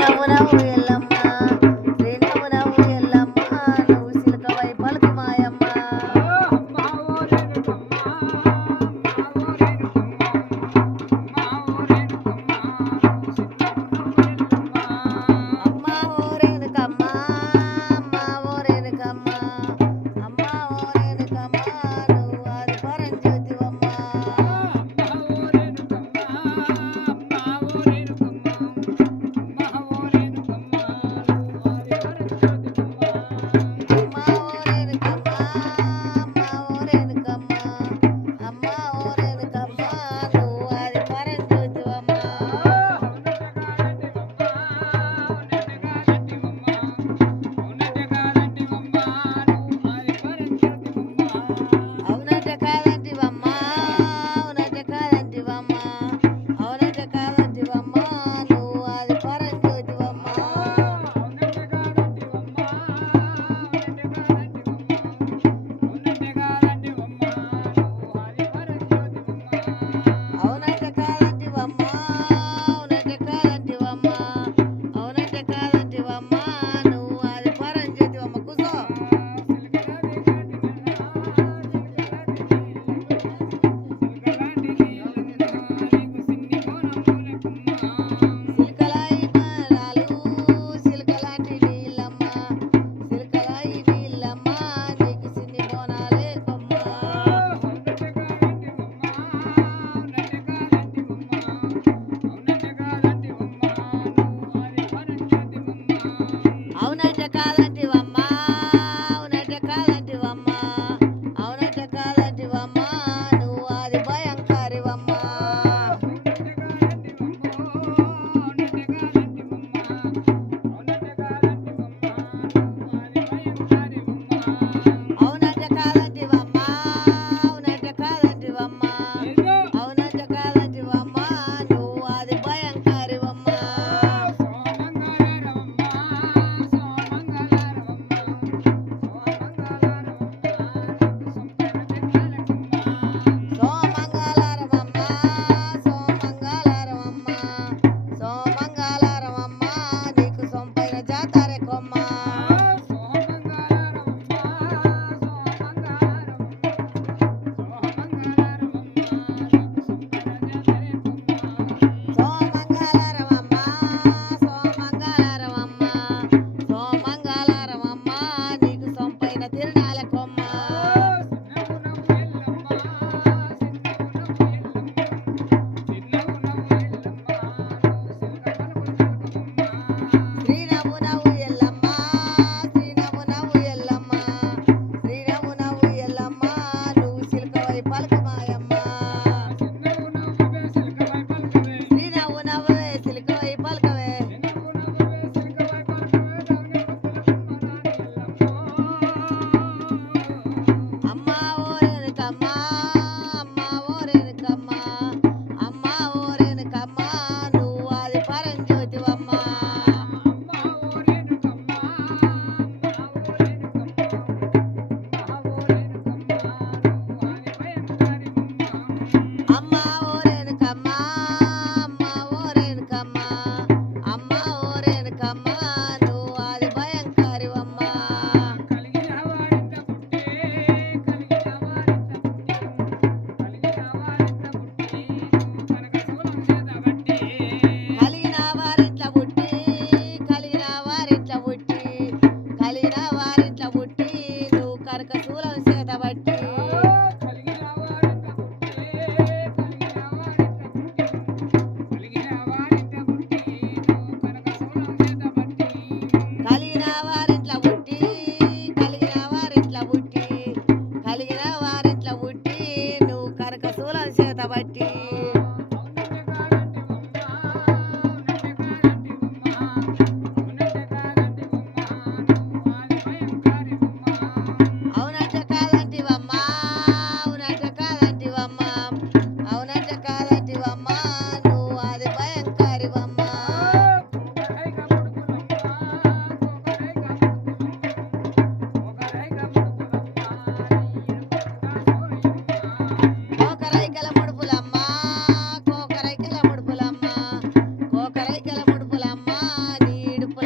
నవ్వు నవ్వు ఎల్లమ్మ శ్రీ నవ్వు నవ్వు ఎల్లమ్మ నువ్వు సిలకవై పలుకు మాయమ్మ అమ్మ ఓరేనుకమ్మ అమ్మ ఓరేనుకమ్మ అమ్మ ఓరేనుకమ్మ నువ్వు అది పరంజ్యోతివమ్మ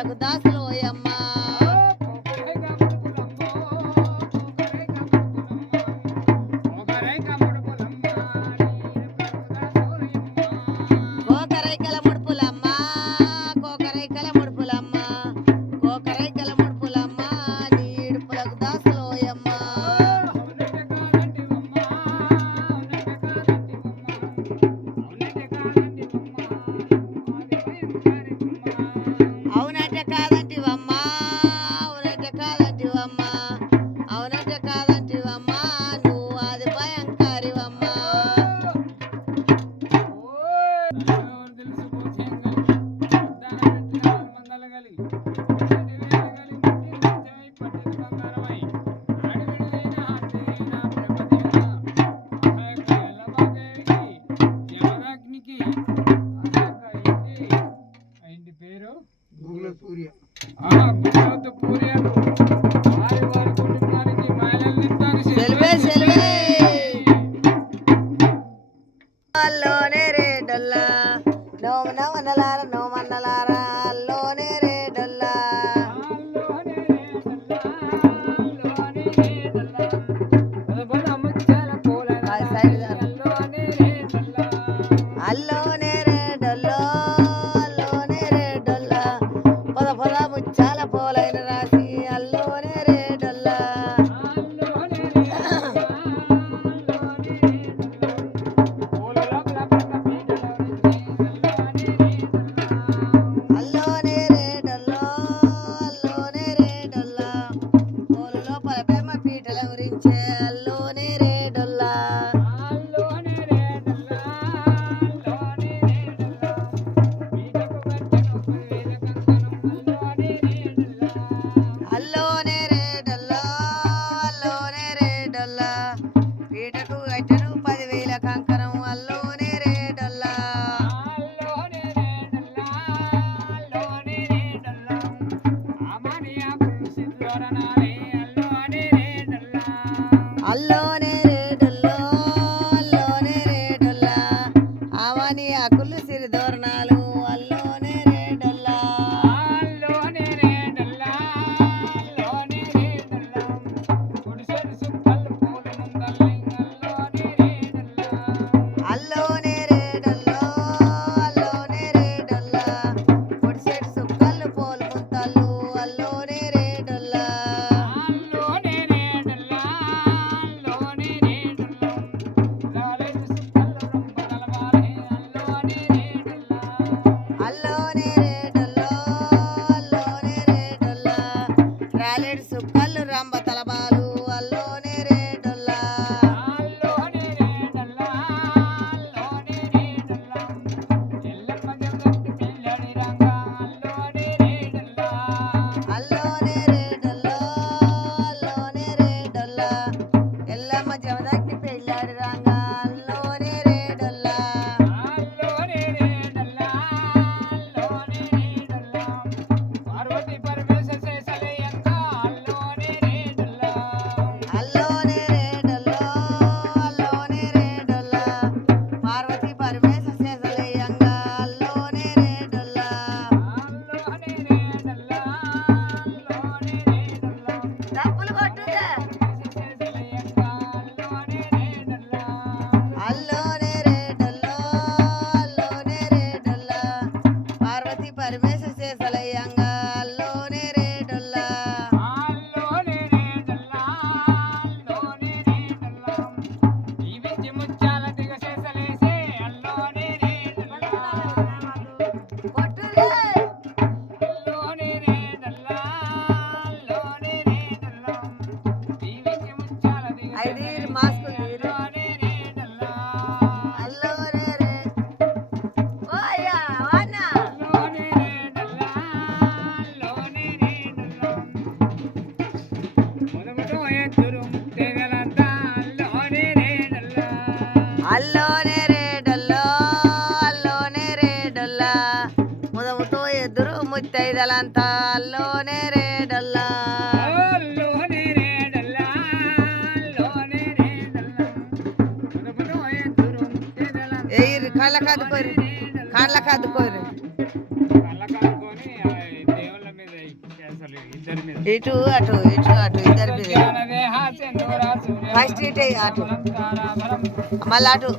ఈడుపులకు దాసులోయమ్మ కోకరైకల ముడుపులమ్మ కోకరైకల ముడుపులమ్మ కోకరైకల ముడుపులమ్మ నీ ఈడుపులకు దాసులోయమ్మ అవునంటే కాదంటివమ్మ అవునంటే కాదంటివమ్మ అవునంటే కాదంటివమ్మ నువ్వు అది భయంకరివమ్మ పేరు సూర్య పూర్యను వారి వారి కుటుంబానికి మహిళలు సెల్వే సెల్వే అల్లోనే రే డొల్లా నోమన్నలారా అల్లోనే రే డొల్లా ఆ సైడ్ దా. అల్లోనే రే డొల్లో అల్లోనే రే డొల్లా పద పద ముచ్చాల పోలైన రాసి అల్లోనే రే డొల్లా అల్లోనే రే డొల్లో అల్లోనే రే డొల్లా పూల లోపల బెమ్మ పీటల గురించే అల్లోనే రే డొల్లా అల్లోనే రే డొల్లో అల్లోనే రే డొల్లా పీటకు గట్టెను 10,000 కంకణం అల్లోనే రే డొల్లా అల్లోనే రే డొల్లో అల్లోనే రే డొల్లా ఆవాని ఆకులు సిరిదోరణాలు అల్లోనే రే డొల్లా అల్లోనే రే డొల్లో అల్లోనే రే డొల్లా పొడిసెట్ సుక్కలు పోలు ముంతలు అల్లోనే రే డొల్లా అల్లోనే రే డొల్లో అల్లోనే రే డొల్లా రాలేడు సుక్కలు రంబ తలబాలు అల్లోనే రే డొల్లా అల్లోనే రే డొల్లో అల్లోనే రే డొల్లా ఎల్లమ్మ జమదగ్ని పెళ్ళాడి రంగా అల్లోనే రే డొల్లా పార్వతి పరమేశ్వర శేషలయ్యంగా అల్లోనే రే డొల్లా అల్లోనే రే డొల్లో అల్లోనే రే డొల్లా పార్వతి పరమేశ శేషలయ్యంగా అల్లోనే రే డొల్లా డప్పులు కొట్టుదా అల్లోనే రే డొల్లో అల్లోనే రే డొల్లా పార్వతి పరమేశ శేషలయ్యంగా అల్లోనే రే డొల్లా కొట్టుదే ఐదు మాస్కులు తీరు అల్లోనే రే ఓయ్యా వానా అల్లోనే రే డొల్లో అల్లోనే రే డొల్లా ముదముతో ఎదురు ముత్తైదలంతా అల్లోనే రే డొల్లా కళ్ళకద్దుకోరు కళ్ళ కడుక్కొని దేవుళ్ళ ఇటు అటు ఇటు అటు ఇద్దరు ఫస్ట్ ఇటు అటు మళ్ళీ అటు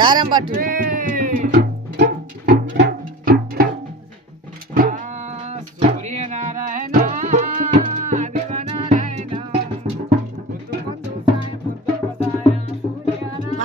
దారం పట్టు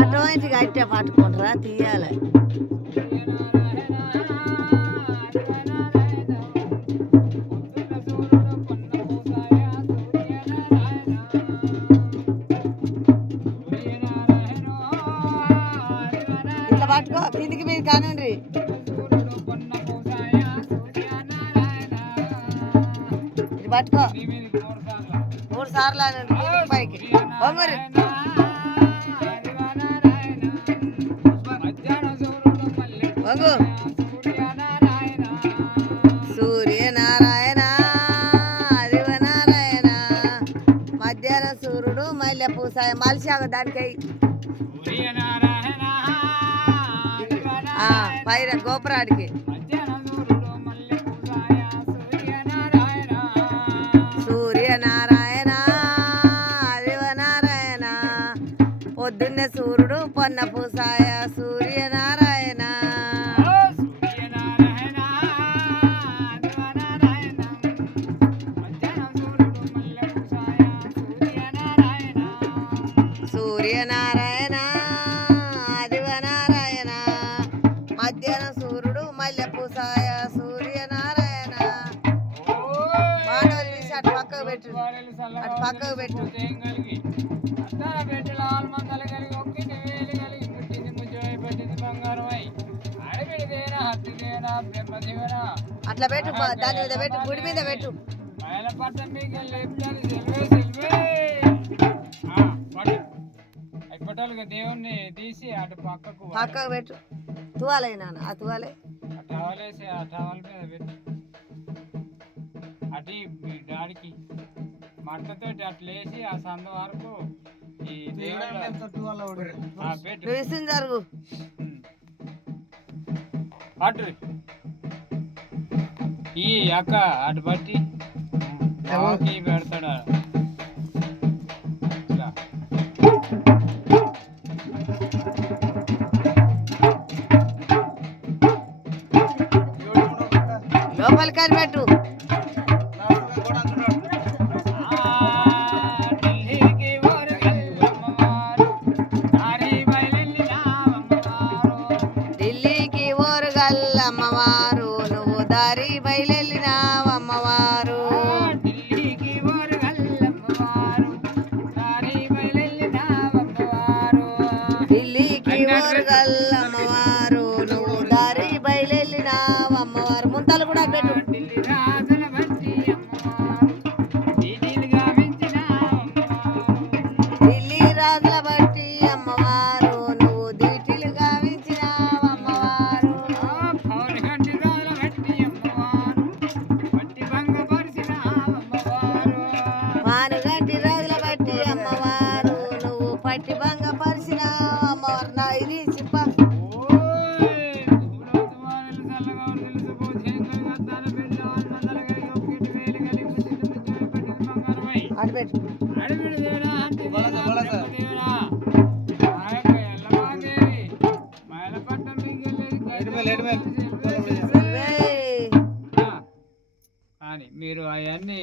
అటువంటి గట్టే పట్టుకుంటారా తీయాలి ఇట్లా పట్టుకో కిందికి మీద కానండి ఇది పట్టుకో 3 సార్లు అనండి కిందికి పైకి ఓ మరి వంగు సూర్యనారాయణ నారాయణ మధ్యాహ్నం సూర్యుడు మల్లె పూసాయ మలిసాగ దానికై పైన గోపురాడికి సూర్యనారాయణ నారాయణ పొద్దున్నే సూర్యుడు పొన్న పూసాయ సూర్యనారాయణ సూర్యనారాయణ నారాయణ మధ్యాహ్నం సూర్యుడు మల్లె పూసాయ సూర్యనారాయణ మానవులు తీసి అటు పక్కకు పెట్టు అటు పక్కకు పెట్టు అట్లా పెట్టు దాని మీద పెట్టు గుడి మీద పెట్టు దేవుణ్ణి తీసి అటు పక్కకు పెట్టు తువాలే నాన్న ఆ తువాలే టవలేసి ఆ టవల్ మీద పెట్టు అటు డాడికి మట్టతోటి అట్లా వేసి ఆ సంద వరకు ఈ పెట్టు జరుగు అటు ఈ అక్క అటు బట్టి పెడతాడా లోపలికి కానీ పెట్టు ఢిల్లీకి ఓరుగల్ల అమ్మవారు నువ్వు దారి బయలెళ్ళినావు అమ్మవారు ఢిల్లీకి ఓరుగల్ల అమ్మవారు నువ్వు దారి బయలెళ్ళినావు అమ్మవారు ముంతలు కూడా పెట్టు ఢిల్లీ రాజుల బట్టి అమ్మవారు నువ్వు దీటిలు గావించినావు అమ్మవారు పానుగంటి రాజుల బట్టి అమ్మవారు నువ్వు పట్టి భంగ పరిచినావు అమ్మవారు నా ఇది చిప్ప అటు పెట్టు మీరు అవన్నీ